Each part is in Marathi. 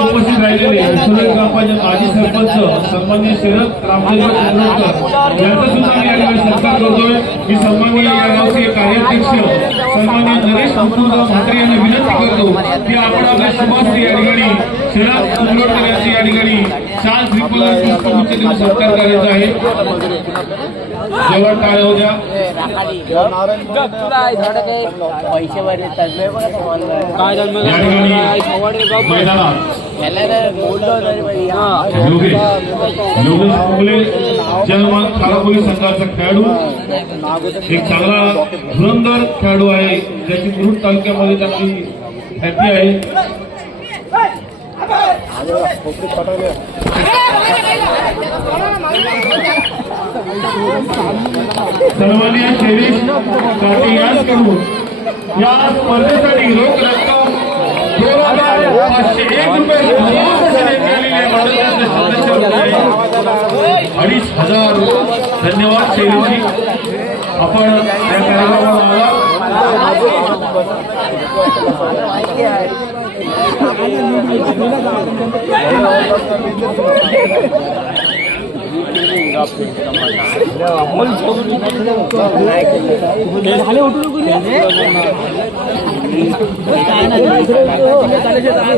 उपस्थित राहिलेले ग्रामपंचायत माजी सरपंच सन्माननीय शरद रामदेव यांचा सुद्धा मी या ठिकाणी सत्कार करतोय। मी सन्माननीय या गावचे कार्याध्यक्ष सन्माननीय नरेश म्हात्रे यांना विनंती करतो की आपण आपल्या शुभास्त्री या ठिकाणी शरद कुंभोडकर यांची या ठिकाणी शाल श्रीफल पुष्पगुच्छ देऊन सत्कार करायचा आहे। जेव्हा टाळ्या होत्या खालापोली संघाचा खेळाडू एक चांगला धुरंधर खेळाडू आहे ज्याची मुरुड तालुक्यामध्ये चांगली ख्याती आहे। सन्माननीय शिरीष पाटील यांच्याकडून या स्पर्धेसाठी रोख रक्कम 2,501 रुपये 2,500 धन्यवाद शिरीषजी, आपण या कार्यक्रमाला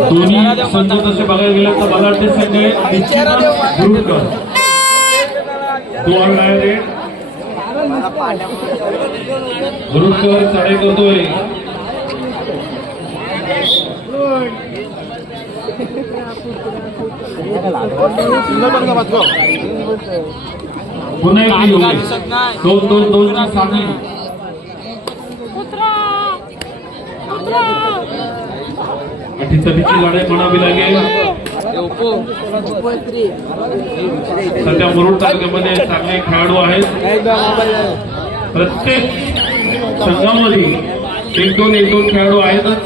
दोन्ही संघ तसे बघायला गेलं तर मला वाटते संजय गुरुकर चढाई करतोय। पुन्हा एक दोन सामने अठीतरीची लढाई म्हणावी लागेल। सध्या मुरुड तालुक्यामध्ये चांगले खेळाडू आहेत। प्रत्येक संघामध्ये एक दोन खेळाडू आहेतच।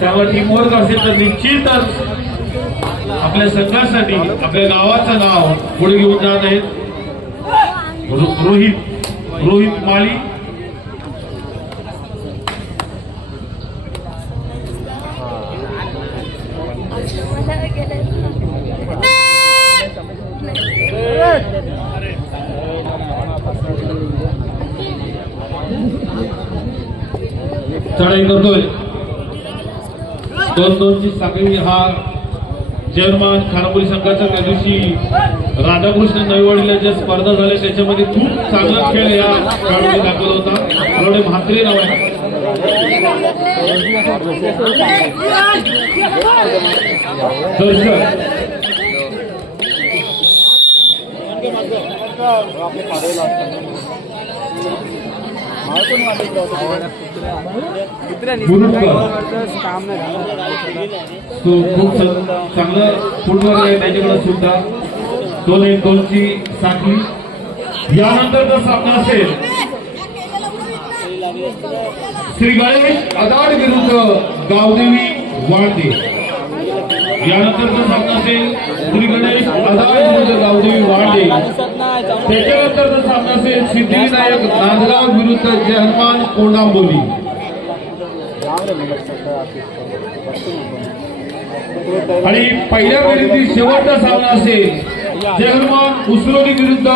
त्यावर टीमवर्क असेल तर निश्चितच आपल्या संघासाठी आपल्या गावाचं नाव पुढे घेऊन जात आहेत। रोहित माली चढाई करतोय। 2-2ची साखळी हा जर्मन खानापुरी संघाच्या त्या दिवशी राधाकृष्ण नईवाडीला ज्या स्पर्धा झाल्या त्याच्यामध्ये खूप चांगला खेळ या खेळाडूने दाखवला होता। थोडे म्हात्रे नाव आहे। खूप चांगलं फुटबॉल आहे त्याच्याकडे सुद्धा। 2-2ची साखळी यानंतरचा सामना असेल श्री गणेश आदाड विरुद्ध गावदेवी वाळदे। यानंतरचा सामना असेल श्री गणेश आदाड विरुद्ध गावदेवी वाळदे। त्याच्यानंतरचा सामना असेल सिद्धिविनायक नांदगाव विरुद्ध जय हनुमान कोंडांबोली। आणि पहिल्या फेरीतील शेवटचा सामना असेल जय हनुमान उसरोली विरुद्ध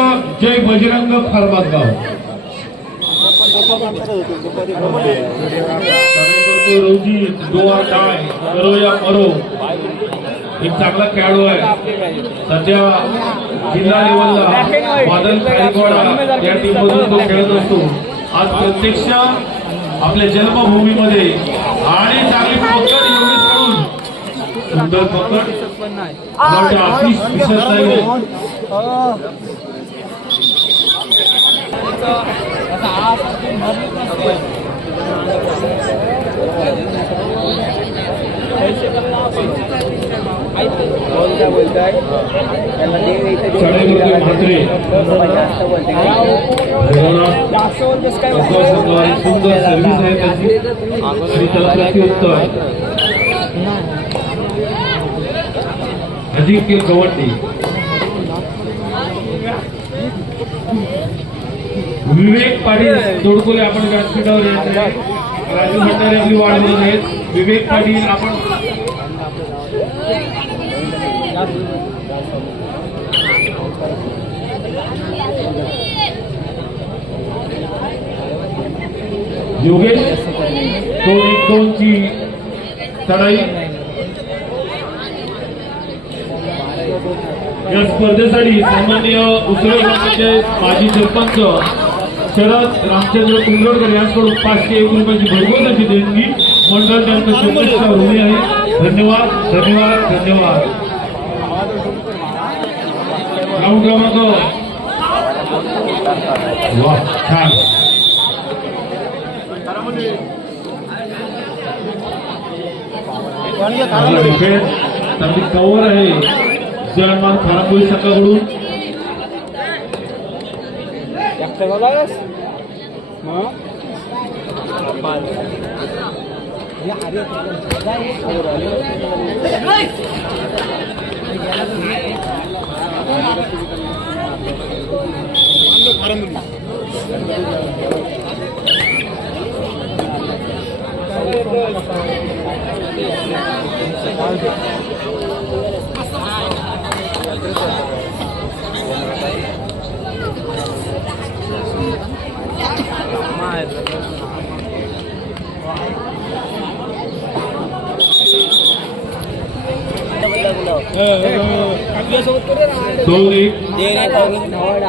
जय बजरंग खारबासगाव। रोजी दोहा टाय करो या मरो एक चांगला खेळाडू आहे। सध्या जिल्हा लेवलला बादल गायकवाड या टीम मधून तो खेळत असतो। आज प्रत्यक्ष आपल्या जन्मभूमीमध्ये आणि चांगली पकड एवढीच करून सुंदर पकड आशिष दिसत नाही। सुंदर सर्व्हिस आहे त्याची आणि त्याला प्रत्युत्तर अजिंक्य गवंडी, विवेक पाटील तोडकोले आपण व्यासपीठावर यायचे आहे. राजू भंडारे आपली वाट बघत आहेत. विवेक पाटील आपण योगेश 2-1-2 ची चढाई. या स्पर्धेसाठी सामान्य उसळे ग्रामपंचायत माजी सरपंच शरद रामचंद्र कुंडोळकर यांच्याकडून 501 रुपयाची भरघोस अशी देणगी मंडळ त्यांचं शुभेच्छा ऋणी आहे. धन्यवाद धन्यवाद धन्यवाद. राऊंड क्रमांक वा छान. चांगली कव्हर आहे जयमान खानापुरी संघाकडून.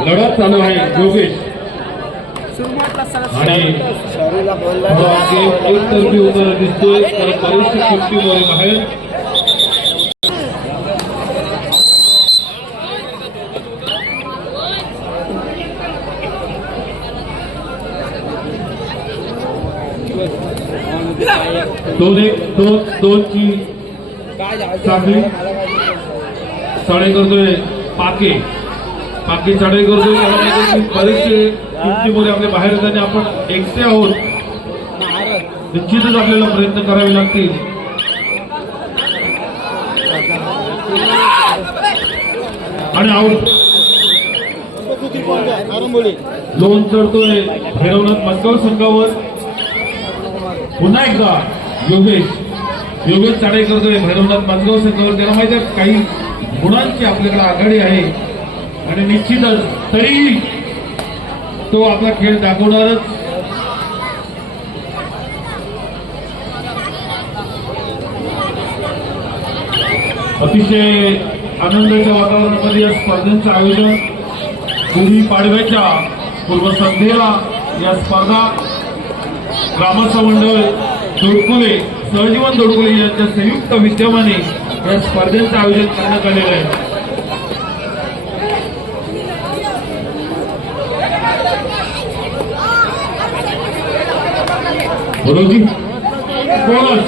लढत चालू आहे. योगेश आणि एकतर्फी होताना दिसतोय. तर बरीचशी सुट्टी मोहीम आहे. दोन ची चांगली चढाई करतोय. पाके चढाई करतोय. बरेचसे सुट्टीमध्ये आपल्या बाहेर येताना आपण एकटे आहोत. निश्चितच आपल्याला प्रयत्न करावे लागतील. आणि आऊट. लोन चढतोय भैरवनाथ मस्काव संघावर. पुन्हा एकदा योगेश चढाई करतोय भैरवनाथ मस्काव संघावर. त्याला माहिती आहे काही गुणांची आपल्याकडे आघाडी आहे आणि निश्चितच तरी तो आपला खेळ दाखवणारच. अतिशय आनंदाच्या वातावरणामध्ये या स्पर्धांचं आयोजन. गुढी पाडव्याच्या पूर्वसंध्येला या स्पर्धा ग्रामस्थ मंडळ दोडकुले सहजीवन दोडकुले यांच्या संयुक्त विद्यमाने या स्पर्धेचं आयोजन करण्यात आलेलं आहे. बरोजी बोनस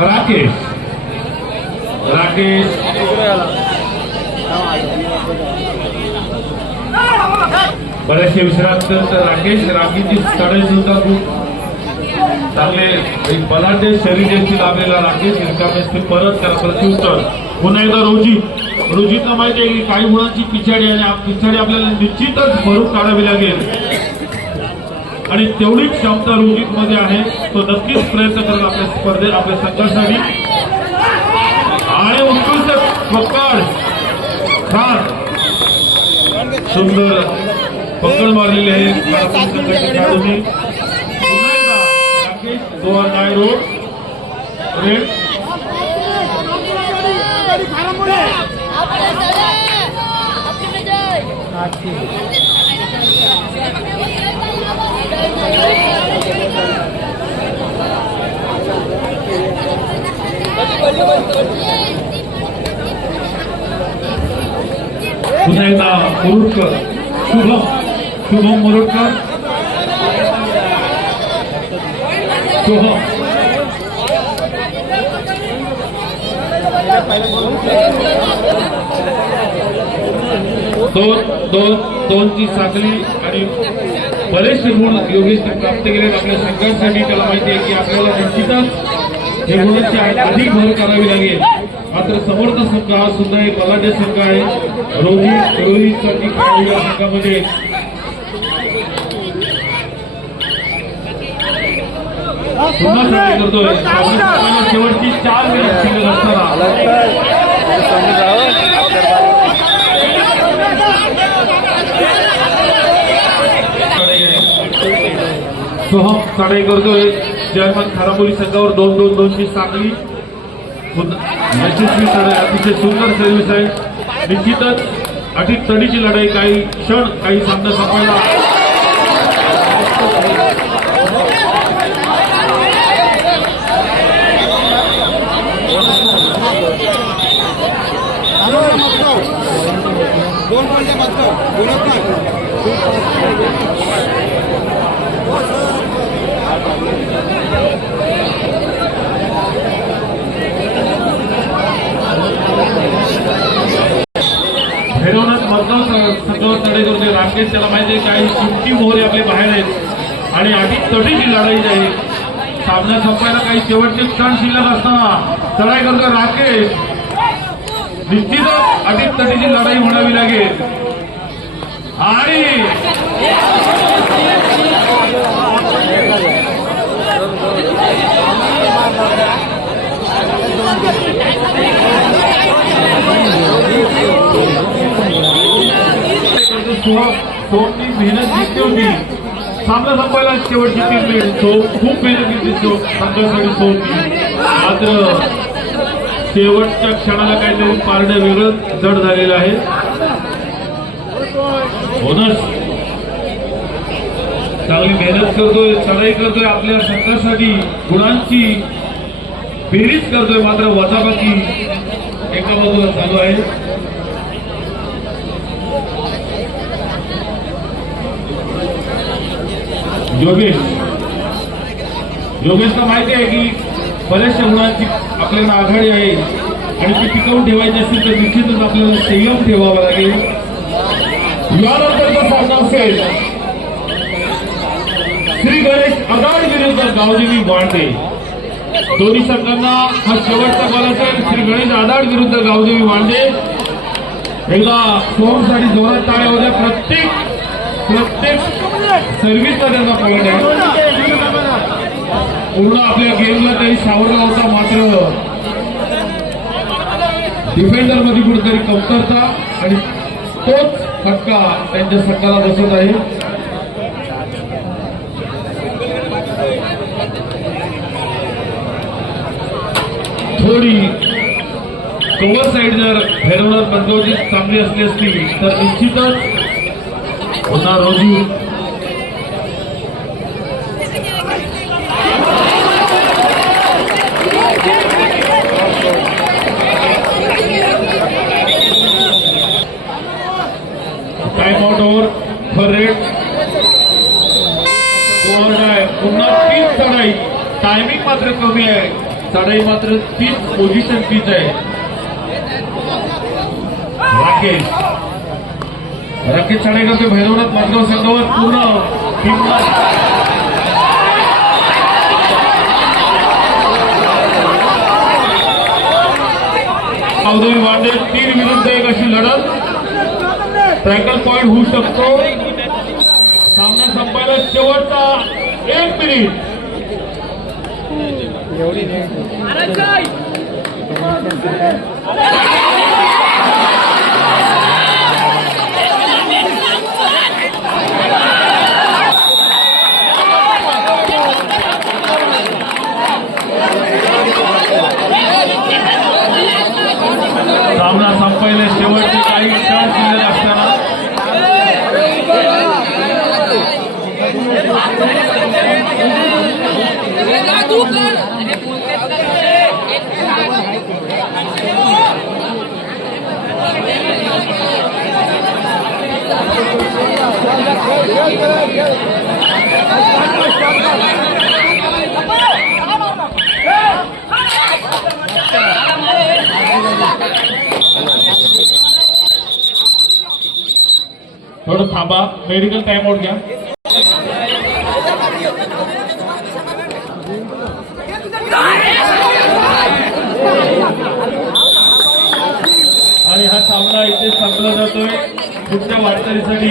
राकेश बऱ्याचशा विश्रांत राकेशची चढाई सुद्धा खूप चांगले एक बलाढ्य शरीर देखील आपल्याला राकेश रिकामे परत त्याला प्रत्युत्तर. पुन्हा एकदा रोजीतला माहिती आहे की काही मुलांची पिछाडी आणि पिछाडी आपल्याला निश्चितच भरून काढावी लागेल आणि तेवढी क्षमता रोजीत मध्ये आहे. तो नक्कीच प्रयत्न करेल आपल्या स्पर्धेत आपल्या संघासाठी. आणि उत्कृष्ट पकड छान सुंदर पकड मारलेली आहे खेळाडूंनी. पुन्हा एकदा राकेश गोवा नाय रोड रेड. पुन्हा एकदा मुरुडकर शुभम मुरुडकर दोन ची साखली आणि बरेचसे गुण योगेशने प्राप्त केले आपल्या संघासाठी. त्याला माहिती आहे की आपल्याला निश्चितच या गुणांची अधिक भर करावी लागेल. मात्र समर्थ संघ हा सुद्धा एक बलाढ्य संघ आहे. रोहित खेळाडू या संघामध्ये पुन्हा ट्राय करतोय. शेवटची 4 मिनिट शिल्लक असताना सोहम चढाई करतोय. जयमन खारापोली संघावर 2-2-2ची चांगली यशस्वी चढाई. अतिशय सुंदर सर्व्हिस आहे. निश्चितच अटीत तडीची लढाई. काही क्षण काही सामना संपायला भैरवनाथ मतदार संघावर चढाई करतोय. राकेश त्याला माहिती आहे काही किमती मोहरे आपले बाहेर आहेत आणि अटीत तडीची लढाई आहे. सामना संपायला काही शेवटचे क्षण शिल्लक असताना चढाई करतोय राकेश. निश्चितच अटीत तटीची लढाई होणावी लागेल आणि सोमनी मेहनत घेतली होती. सामना संपायला शेवटची 3 मिनिट. खूप मेहनत घेतली संघासाठी सोमनी. मात्र शेवटच्या क्षणाला काहीतरी पारडं वेगळं जड झालेलं आहे. बोनस चांगली मेहनत करतोय. चढाई करतोय. आपल्या संघासाठी गुणांची बेरीज करतोय. मात्र वजाबाकी एका बाजूला चालू आहे. योगेशला माहिती आहे की बऱ्याचशा गुणांची आपल्याला आघाडी आहे आणि ती टिकवून ठेवायची असेल तर निश्चितच आपल्याला संयम ठेवावा लागेल. यानंतरचा सामना असेल श्री गणेश आदाड विरुद्ध गावदेवी वांडे. दोन्ही संघांना हा शेवटचा बॉल असेल. श्री गणेश आदाड विरुद्ध गावदेवी वांडे. एकदा सोमसाठी जोरात टाळ्या होत्या. प्रत्येक सर्व्हिसचा त्यांचा पॉईंट आहे. पूर्ण आपल्या गेमला तरी सावरला होता. मात्र डिफेंडर मध्ये कुठेतरी कमतरता आणि तोच फटका त्यांच्या संघाला बसत आहे. थोडी कव्हर साईड जर भैरवनाथ बनगावची चांगली असली असती तर निश्चितच पुन्हा रोजी time out over for red. पुन्हा 3 चढाई. टायमिंग मात्र कमी आहे. चढाई मात्र 3 पोझिशन 3 आहे. राकेश चढाई करते भैरवनाथ मतगाव संघावर. पूर्ण गावदेवी वांडे 3 विरुद्ध 1 अशी लढत. ट्रॅकल पॉइंट होऊ शकतो. सामना संपायला शेवटचा 1 मिनिट. सामना संपायला शेवटचे काही क्षण शिल्लक असताना थोडं थांबा. मेडिकल टाइम आउट घ्या. पुढच्या वाटचालीसाठी